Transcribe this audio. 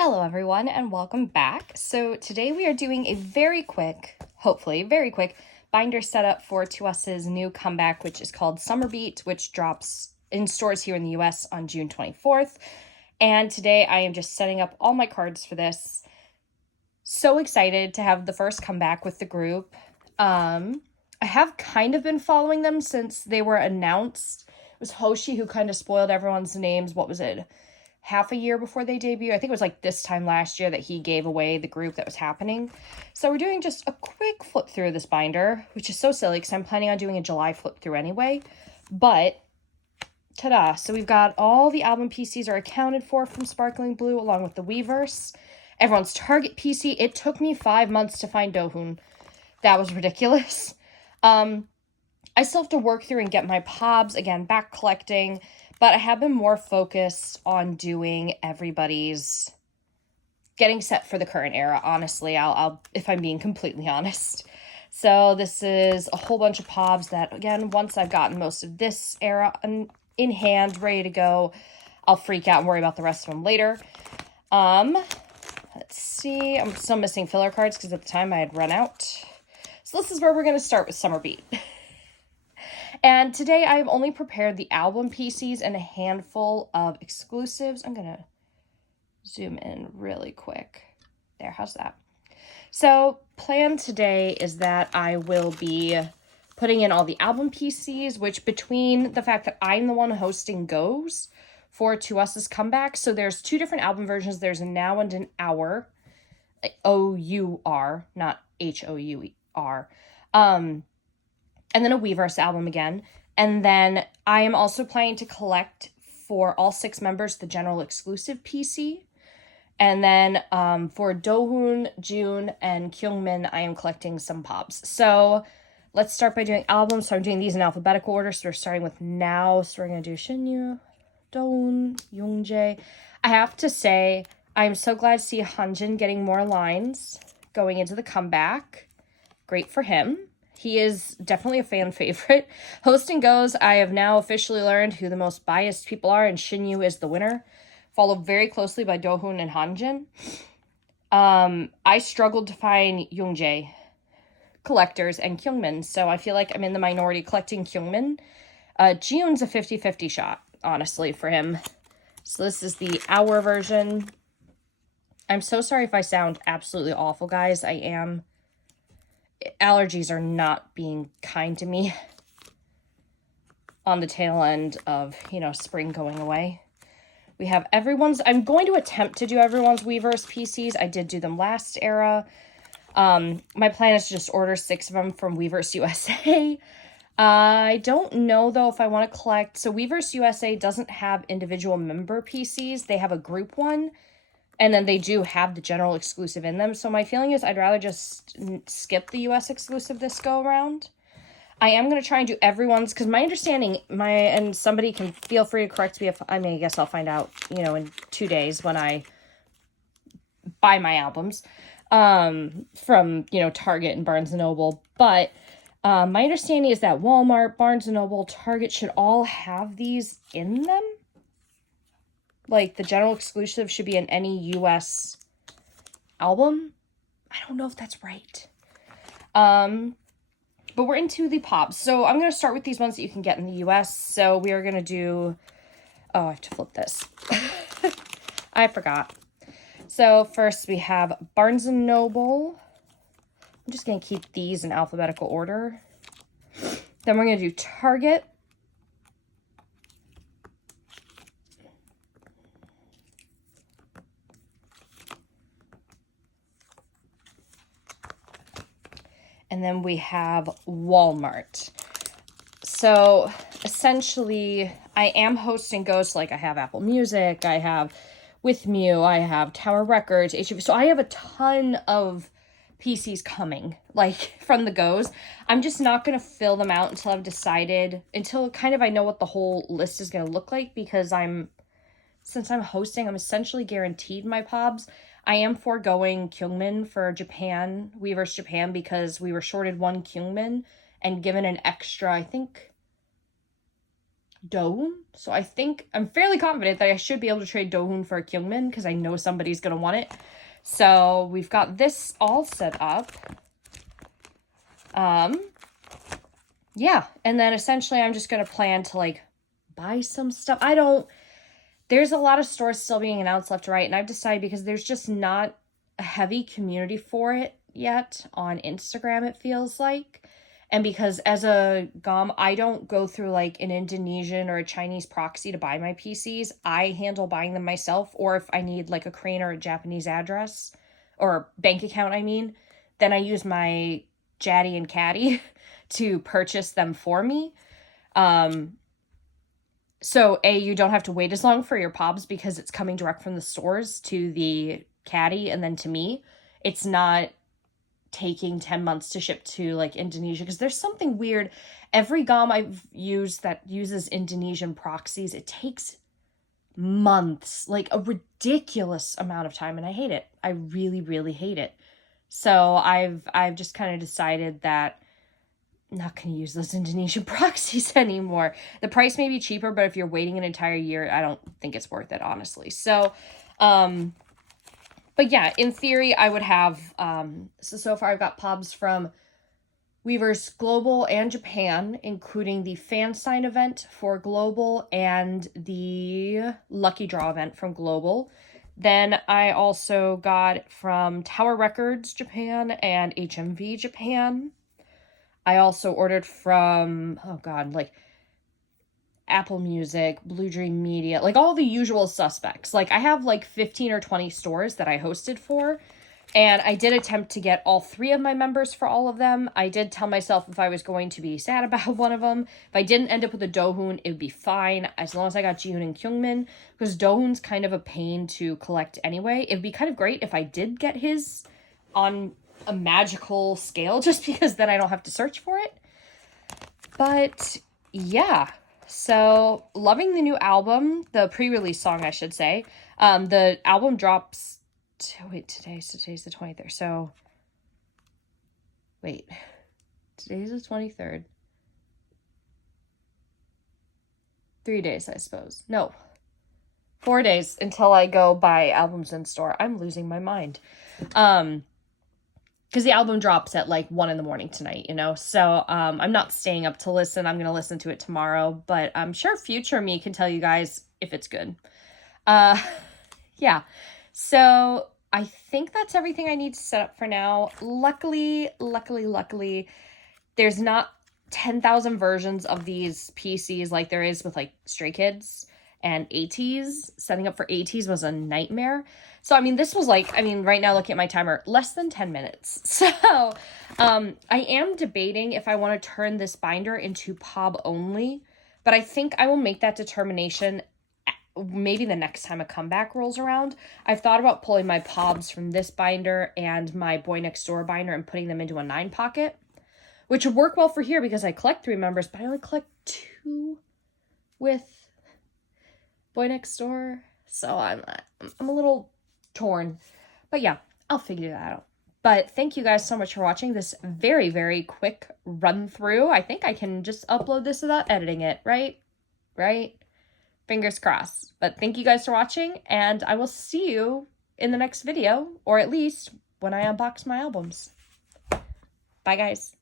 Hello everyone and welcome back. So today we are doing a very quick, hopefully very quick, binder setup for TWS's new comeback, which is called Summer Beat, which drops in stores here in the US on June 24th. And today I am just setting up all my cards for this. So excited to have the first comeback with the group. I have kind of been following them since they were announced. It was Hoshi who kind of spoiled everyone's names. What was it? Half a year before they debut. I think it was like this time last year that he gave away the group that was happening. So we're doing just a quick flip through of this binder, which is so silly because I'm planning on doing a July flip through anyway. But ta-da! So we've got all the album PCs are accounted for from Sparkling Blue along with the Weverse. Everyone's Target PC. It took me 5 months to find Dohun. That was ridiculous. I still have to work through and get my POBs, again, back collecting. But I have been more focused on doing everybody's getting set for the current era, honestly. I'll if I'm being completely honest. So this is a whole bunch of POBs that, again, once I've gotten most of this era in hand, ready to go, I'll freak out and worry about the rest of them later. Let's see. I'm still missing filler cards because at the time I had run out. So this is where we're going to start with Summer Beat. And today I've only prepared the album PCs and a handful of exclusives. I'm going to zoom in really quick. There, how's that? So plan today is that I will be putting in all the album PCs, which between the fact that I'm the one hosting goes for TWS's comeback. So there's two different album versions. There's a now and an hour, O-U-R, not H-O-U-E-R. And then a Weverse album again. And then I am also planning to collect for all 6 members the general exclusive PC. And then for Dohun, June, and Kyungmin, I am collecting some POBs. So let's start by doing albums. So I'm doing these in alphabetical order. So we're starting with now. So we're going to do Shinyu, Dohun, Youngjae. I have to say, I'm so glad to see Hanjin getting more lines going into the comeback. Great for him. He is definitely a fan favorite. Hosting goes, I have now officially learned who the most biased people are, and Shinyu is the winner, followed very closely by Dohun and Hanjin. I struggled to find Youngjae collectors and Kyungmin, so I feel like I'm in the minority collecting Kyungmin. Jiun's a 50-50 shot, honestly, for him. So this is the hour version. I'm so sorry if I sound absolutely awful, guys. I am. Allergies are not being kind to me on the tail end of, spring going away. We have everyone's, I'm going to attempt to do everyone's Weverse PCs. I did do them last era. My plan is to just order 6 of them from Weverse USA. I don't know, though, if I want to collect. So Weverse USA doesn't have individual member PCs. They have a group one. And then they do have the general exclusive in them. So my feeling is I'd rather just skip the US exclusive this go around. I am going to try and do everyone's, because my understanding, and somebody can feel free to correct me if, I guess I'll find out, in 2 days when I buy my albums from, Target and Barnes & Noble. But my understanding is that Walmart, Barnes & Noble, Target should all have these in them. Like, the general exclusive should be in any U.S. album. I don't know if that's right. But we're into the POBs. So I'm going to start with these ones that you can get in the U.S. So we are going to do... Oh, I have to flip this. I forgot. So first we have Barnes & Noble. I'm just going to keep these in alphabetical order. Then we're going to do Target. And then we have Walmart. So essentially, I am hosting Ghost. Like, I have Apple Music, I have With Mew, I have Tower Records, HV. So I have a ton of PCs coming, like, from the Goes. I'm just not going to fill them out until I've decided, until kind of I know what the whole list is going to look like, because since I'm hosting, I'm essentially guaranteed my POBs. I am foregoing Kyungmin for Japan, Weverse Japan, because we were shorted 1 Kyungmin and given an extra, I think Dohun. So I think, I'm fairly confident that I should be able to trade Dohun for a Kyungmin because I know somebody's going to want it. So we've got this all set up. Yeah. And then essentially I'm just going to plan to like buy some stuff. There's a lot of stores still being announced left to right. And I've decided because there's just not a heavy community for it yet on Instagram, it feels like. And because as a GOM, I don't go through like an Indonesian or a Chinese proxy to buy my PCs. I handle buying them myself. Or if I need like a Korean or a Japanese address or bank account, I mean, then I use my Jaddy and Caddy to purchase them for me. So you don't have to wait as long for your POBs because it's coming direct from the stores to the Caddy and then to me. It's not taking 10 months to ship to like Indonesia because there's something weird. Every GOM I've used that uses Indonesian proxies, it takes months, like a ridiculous amount of time, and I hate it. I really, really hate it. So I've just kind of decided that I'm not going to use those Indonesian proxies anymore. The price may be cheaper, but if you're waiting an entire year, I don't think it's worth it, honestly. So, but yeah, in theory, I would have, so far I've got POBs from Weavers Global and Japan, including the fan sign event for Global and the Lucky Draw event from Global. Then I also got from Tower Records Japan and HMV Japan. I also ordered from, like Apple Music, Blue Dream Media, like all the usual suspects. Like I have like 15 or 20 stores that I hosted for, and I did attempt to get all 3 of my members for all of them. I did tell myself if I was going to be sad about one of them, if I didn't end up with a Dohun, it would be fine as long as I got Jihoon and Kyungmin, because Dohun's kind of a pain to collect anyway. It'd be kind of great if I did get his on a magical scale, just because then I don't have to search for it. But yeah. So, loving the new album, the pre-release song, I should say. The album drops, today's the 23rd, so, today's the 23rd. 3 days, I suppose. No, 4 days until I go buy albums in store. I'm losing my mind. Because the album drops at like 1 a.m. tonight, you know? So I'm not staying up to listen. I'm going to listen to it tomorrow. But I'm sure future me can tell you guys if it's good. Yeah. So I think that's everything I need to set up for now. Luckily, there's not 10,000 versions of these PCs like there is with like Stray Kids and ATs. Setting up for ATs was a nightmare. So, I mean, this was like, right now looking at my timer, less than 10 minutes. So, I am debating if I want to turn this binder into POB only, but I think I will make that determination maybe the next time a comeback rolls around. I've thought about pulling my POBs from this binder and my Boy Next Door binder and putting them into a 9 pocket, which would work well for here because I collect 3 members, but I only collect 2 with Boy Next Door. So I'm a little torn, but yeah, I'll figure that out. But thank you guys so much for watching this very, very quick run through. I think I can just upload this without editing it, right? Fingers crossed. But thank you guys for watching, and I will see you in the next video, or at least when I unbox my albums. Bye, guys.